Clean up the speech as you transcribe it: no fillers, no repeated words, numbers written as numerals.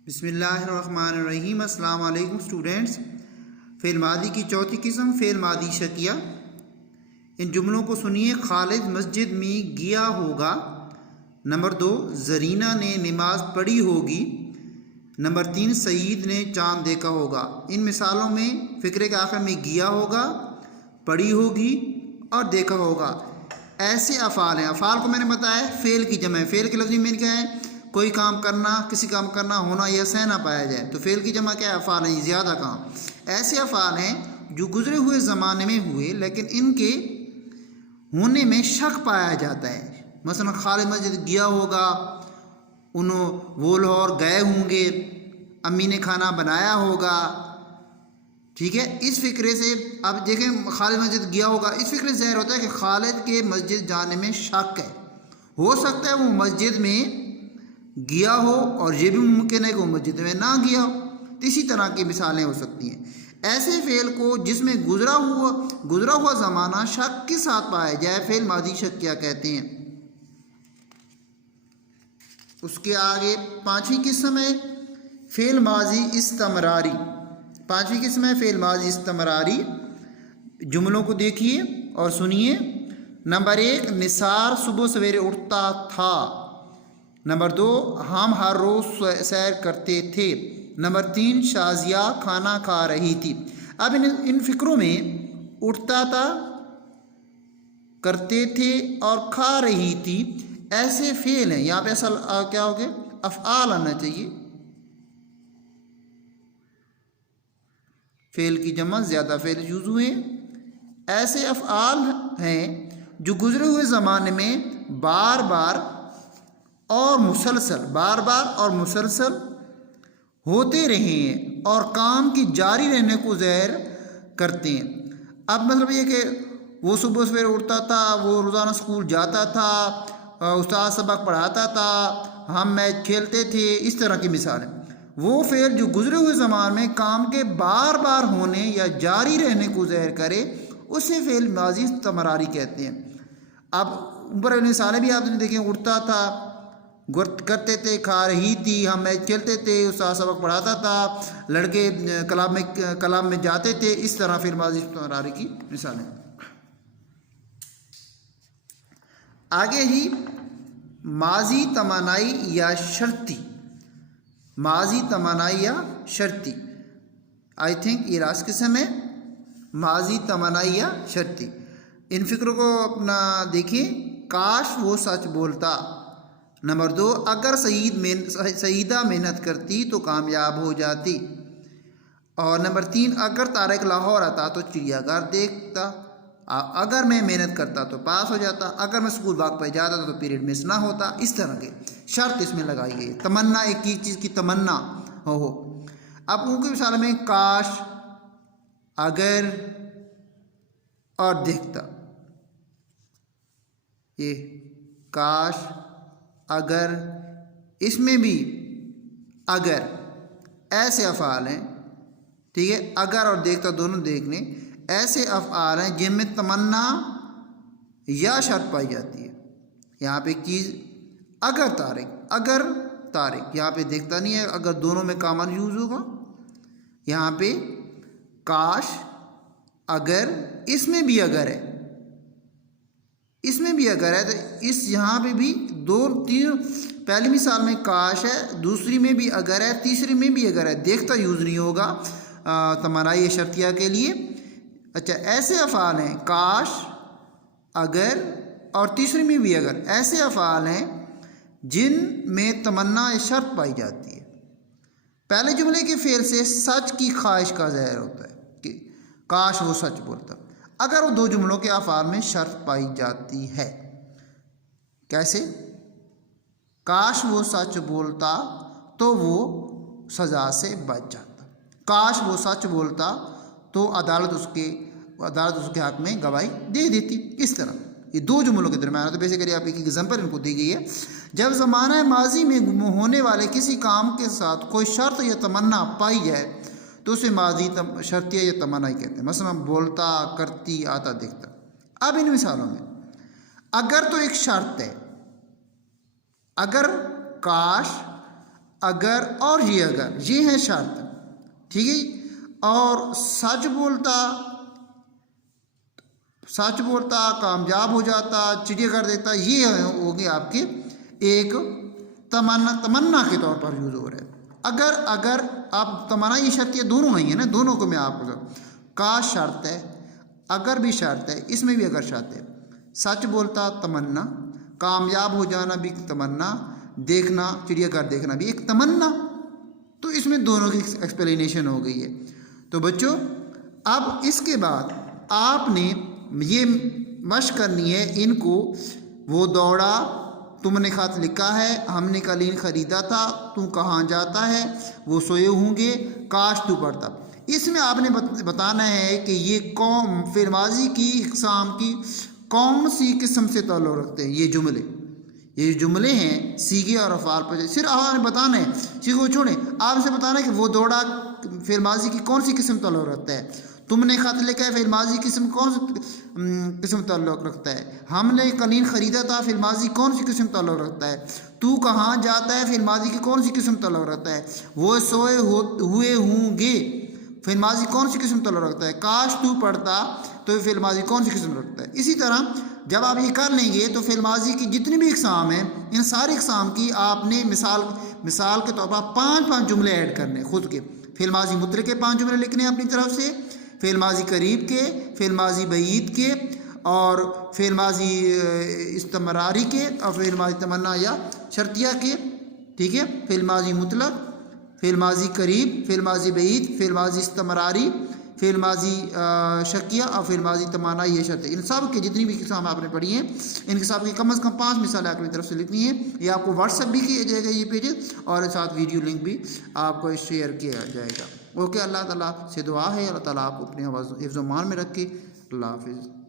बिस्मिल्लाहिर्रहमानिर्रहीम। अस्सलाम वालेकुम स्टूडेंट्स। फ़ेल मादी की चौथी किस्म फ़ेल मादी शकिया। इन जुमलों को सुनिए। खालिद मस्जिद में गया होगा। नंबर 2, जरीना ने नमाज पढ़ी होगी। नंबर 3, सईद ने चांद देखा होगा। इन मिसालों में फ़िक्रे के आखिर में गया होगा, पढ़ी होगी और देखा होगा। ऐसे अफ़ाल हैं। अफ़ाल को मैंने बताया फ़ेल की जमा है। फ़ेल के लफ्ज़ में क्या है? कोई काम करना, किसी काम करना, होना या सहना पाया जाए। तो फ़ेल की जमा क्या है? अफ़ाल है, ज़्यादा काम। ऐसे अफ़ाल हैं जो गुज़रे हुए ज़माने में हुए लेकिन इनके होने में शक पाया जाता है। मसलन खालिद मस्जिद गया होगा, वो लाहौर गए होंगे, अम्मी ने खाना बनाया होगा। ठीक है, इस फिक्रे से अब देखें खालिद मस्जिद गया होगा, इस फिक्रे से ज़ाहिर होता है कि खालिद के मस्जिद जाने में शक है। हो सकता है वो मस्जिद में गया हो और ये भी मुमकिन है कि वो मस्जिद में ना गया हो। तो इसी तरह की मिसालें हो सकती हैं। ऐसे फ़ेल को जिसमें गुज़रा हुआ ज़माना शक के साथ पाया जाए फ़ेल मादी शकिया कहते हैं। उसके आगे पाँचवीं किस्म है फ़ेल माजी इस्तमरारी। पाँचवीं किस्म है फ़ेल माजी इस्तमरारी। जुमलों को देखिए और सुनिए। नंबर 1, निसार सुबह सवेरे उठता था। नंबर 2, हम हर रोज़ सैर करते थे। नंबर 3, शाजिया खाना खा रही थी। अब इन फ़िक्रों में उठता था, करते थे और खा रही थी ऐसे फ़ेल हैं। यहाँ पे असल क्या हो गया? अफ़आल आना चाहिए। फ़ेल की जमा ज़्यादा फ़ेल यूज़ हुए। ऐसे अफ़आल हैं जो गुज़रे हुए ज़माने में बार बार और मुसलसल होते रहे हैं और काम की जारी रहने को ज़ाहिर करते हैं। अब मतलब ये कि वो सुबह सवेरे उठता था, वो रोज़ाना स्कूल जाता था, उस्ताद सबक पढ़ाता था, हम मैच खेलते थे, इस तरह की मिसाल है। वो फ़ेल जो गुज़रे हुए ज़माने में काम के बार बार होने या जारी रहने को ज़ाहिर करे उसे फ़ेल माजी इस्तमरारी कहते हैं। अब ऊपर मिसालें भी आपने देखी। उठता था, करते थे, खा रही थी, हम मैच खेलते थे, उस्ताद सबक पढ़ाता था, लड़के कलाम में जाते थे। इस तरह फ़ेल माजी इस्तमरारी की मिसालें। आगे ही माजी तमन्नाई या शर्ती। माजी तमन्नाई या शर्ती, आई थिंक ये लास्ट किस्म है। माजी तमन्नाई या शर्ती। इन फिक्रों को अपना देखिए। काश वो सच बोलता। नंबर 2, अगर सईदा मेहनत करती तो कामयाब हो जाती। और नंबर 3, अगर तारिक लाहौर आता तो चिड़ियाघर देखता। अगर मैं मेहनत करता तो पास हो जाता। अगर मैं स्कूल वक्त पर जाता तो पीरियड मिस ना होता। इस तरह के शर्त इसमें लगाई गई। तमन्ना, एक ही चीज़ की तमन्ना हो। अब उनकी मिसाल में काश, अगर और देखता। ये काश, अगर, इसमें भी अगर, ऐसे अफ़आल हैं। ठीक है, अगर और देखता दोनों देखने ऐसे अफ़आल हैं जिनमें तमन्ना या शर्त पाई जाती है। यहाँ पे चीज़ अगर तारिक, यहाँ पे देखता नहीं है, अगर दोनों में कॉमन यूज़ होगा। यहाँ पे काश, अगर, इसमें भी अगर है, तो इस यहाँ पे भी 2-3, पहली मिसाल में काश है, दूसरी में भी अगर है, तीसरी में भी अगर है। देखता यूज़ नहीं होगा तमन्नाई शर्तिया के लिए। अच्छा, ऐसे अफ़आल हैं काश, अगर और तीसरी में भी अगर। ऐसे अफ़आल हैं जिनमें तमन्ना शर्त पाई जाती है। पहले जुमले के फ़ेल से सच की ख्वाहिश का ज़ाहिर होता है कि काश वो सच बोलता। अगर वो दो जुमलों के अफ़आल में शर्त पाई जाती है। कैसे? काश वो सच बोलता तो वो सज़ा से बच जाता। काश वो सच बोलता तो अदालत उसके हक़ में गवाही दे देती। इस तरह ये दो जुमलों के दरम्यान। तो बेसिकली आप एक एग्जाम्पल इनको दी गई है। जब ज़माना माजी में होने वाले किसी काम के साथ कोई शर्त या तमन्ना पाई जाए तो उसे माजी शर्तिया या तमन्नाई कहते हैं। मसलन बोलता, करती, आता, देखता। अब इन मिसालों में अगर तो एक शर्त है। अगर काश अगर और ये अगर, ये है शर्त, ठीक है। और सच बोलता कामयाब हो जाता, चिड़िया कर देता, ये होगी आपके एक तमन्ना के तौर पर यूज़ हो रहा है। अगर आप तमन्ना, ये शर्त, ये दोनों नहीं है ना, दोनों को मैं आपको, का शर्त है, अगर भी शर्त है, इसमें भी अगर शर्त है। सच बोलता तमन्ना, कामयाब हो जाना भी तमन्ना, देखना चिड़ियाघर देखना भी एक तमन्ना। तो इसमें दोनों की एक्सप्लेनेशन हो गई है। तो बच्चों अब इसके बाद आपने ये मशक करनी है इनको। वो दौड़ा, तुमने खत लिखा है, हमने कालीन ख़रीदा था, तू कहाँ जाता है, वो सोए होंगे, काश तू पढ़ता। इसमें आपने बताना है कि ये कौन फिर माजी की इक़साम की कौन सी किस्म से ताल्लुक़ रखते हैं। ये जुमले हैं सीगे और अफ़आल पर। सिर्फ आपने बताना है, सीगो छोड़ें, आपसे बताना है कि वो दौड़ा फिर माजी की कौन सी किस्म ताल्लुक़ रखता है। तुमने खत लिखा है, फिर माजी किस्म कौन सी किस्म ताल्लुक़ रखता है। हमने कालीन ख़रीदा था, फिर माजी कौन सी किस्म ताल्लुक़ रखता है। तू कहाँ जाता है, फिर माजी की कौन सी किस्म ताल्लुक़ रखता है। वो सोए हुए होंगे, फिर माजी कौन सी किस्म ताल्लुक़ रखता है। काश तू पढ़ता, तो फिर माजी कौन सी किस्म रखता है। इसी तरह जब आप ये कर लेंगे तो फिर माजी की जितनी भी इक़साम हैं, इन सारी इक़साम की आपने मिसाल के तौर पर 5 जुमले ऐड करने खुद के। फिर माजी मुतलक के 5 जुमले लिखने अपनी तरफ से, फिर माजी करीब के, फिर माजी बईद के, और फिर माजी इस्तमरारी के, और फिर माजी तमन्ना या शर्तिया के, ठीक है। फिर माजी मुतलक, फिर माजी करीब, फिर माजी बईद, फिर माजी इस्तमरारी, फिर माजी शकिया, और फिर माजी तमन्ना, ये शर्त है। इन सब के जितनी भी किस्म आपने पढ़ी हैं, इनके सब की कम से कम 5 मिसालें अपनी तरफ से लिखनी है। ये आपको व्हाट्सएप भी किया जाएगा ये पेजेस, और साथ वीडियो लिंक भी आपको शेयर किया जाएगा। ओके, अल्लाह ताला से दुआ है, अल्लाह ताला आपको अपने हिफ्ज़-ओ-मान में रखे। अल्लाह हाफ़िज़।